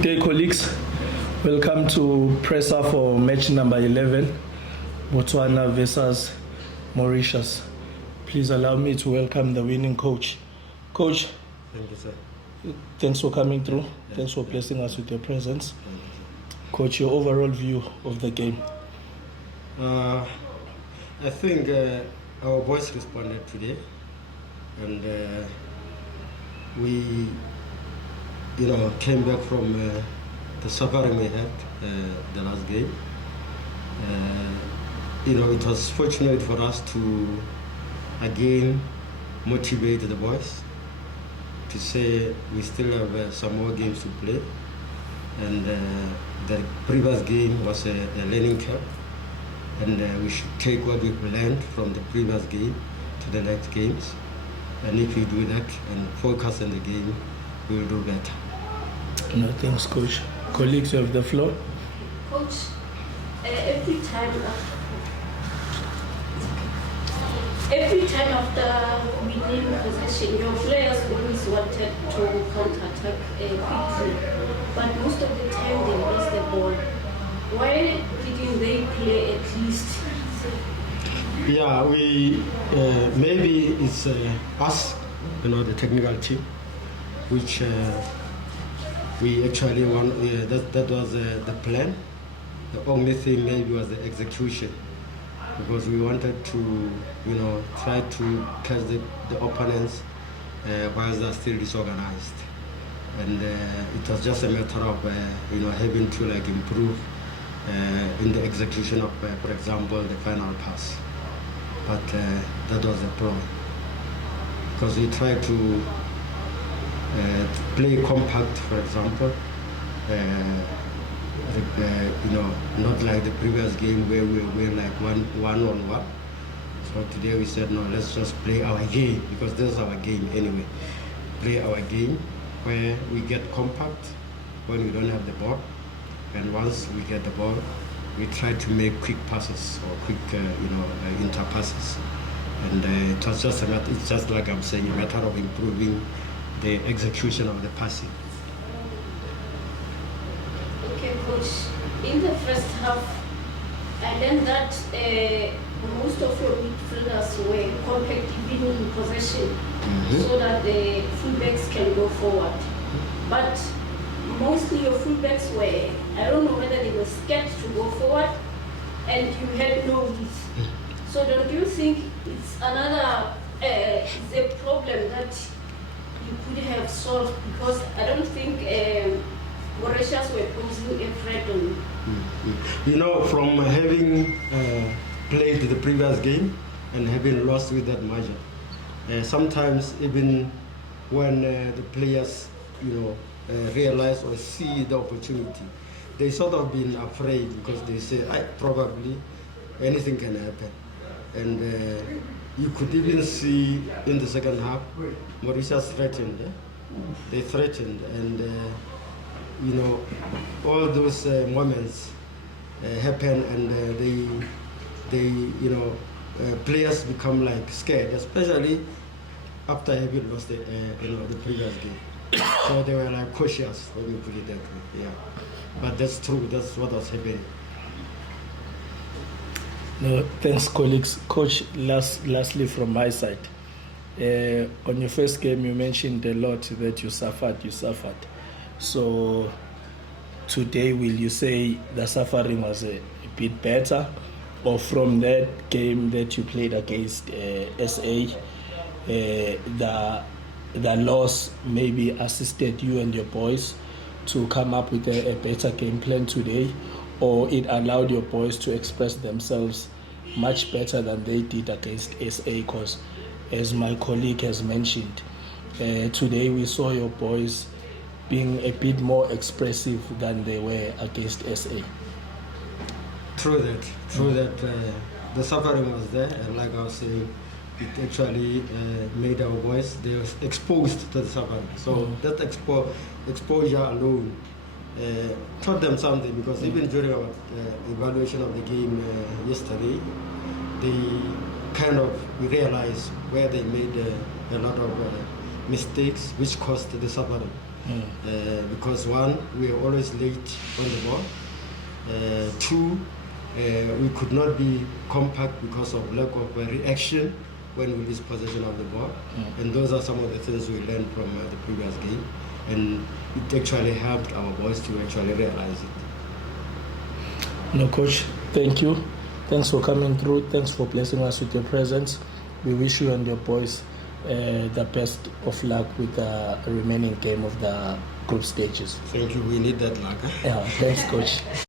Good day, colleagues. Welcome to presser for match number 11, Botswana versus Mauritius. Please allow me to welcome the winning coach. Coach, thank you, sir. Thanks for coming through. Thanks for blessing us with your presence. Coach, your overall view of the game? I think our boys responded today, and we came back from the suffering we had the last game. It was fortunate for us to again motivate the boys to say we still have some more games to play, and the previous game was a learning curve, and we should take what we've learned from the previous game to the next games, and if we do that and focus on the game, we will do better. No, thanks, Coach. Colleagues, you have the floor. Coach, every time after winning possession, your players always wanted to counter-attack quickly, but most of the time they lost the ball. Why didn't they play at least? Yeah, we maybe it's us, the technical team, which we actually want. That was the plan. The only thing maybe was the execution, because we wanted to, try to catch the opponents while they're still disorganized, and it was just a matter of having to improve in the execution of, for example, the final pass. But that was the problem, because we tried to play compact, for example, not like the previous game where we were like one on one. So today we said, no, let's just play our game, because this is our game anyway. Play our game where we get compact when we don't have the ball, and once we get the ball, we try to make quick passes or quick inter passes, and it was just it's just like I'm saying, a matter of improving the execution of the passing. Okay, Coach. In the first half, I learned that most of your midfielders were compact, even in possession, so that the fullbacks can go forward. But mostly your fullbacks were, I don't know whether they were scared to go forward, and you had no width. So don't you think it's another it's a problem that you could have solved? Because I don't think Mauritius were posing a threat on you. From having played the previous game and having lost with that margin, sometimes even when the players, realize or see the opportunity, they sort of been afraid, because they say, probably anything can happen. And you could even see in the second half, Mauritius threatened. They threatened, and all those moments happen, and players become scared, especially after having lost the previous game. So they were cautious, let me put it that way. Yeah, but that's true. That's what was happening. No, thanks, colleagues. Coach, lastly from my side, on your first game you mentioned a lot that you suffered. So today, will you say the suffering was a bit better, or from that game that you played against SA, the loss maybe assisted you and your boys to come up with a better game plan today, or it allowed your boys to express themselves much better than they did against SA? Because as my colleague has mentioned, today we saw your boys being a bit more expressive than they were against SA. True that the suffering was there, and like I was saying, it actually made our boys, they were exposed to the suffering. So that exposure alone taught them something, because even during our evaluation of the game yesterday, we realized where they made a lot of mistakes which caused the suffering. because one, we are always late on the ball. Two, we could not be compact because of lack of reaction when we lose possession of the ball. And those are some of the things we learned from the previous game. And it actually helped our boys to actually realize it. No, Coach, thank you. Thanks for coming through. Thanks for blessing us with your presence. We wish you and your boys the best of luck with the remaining game of the group stages. Thank you. We need that luck. Yeah, thanks, Coach.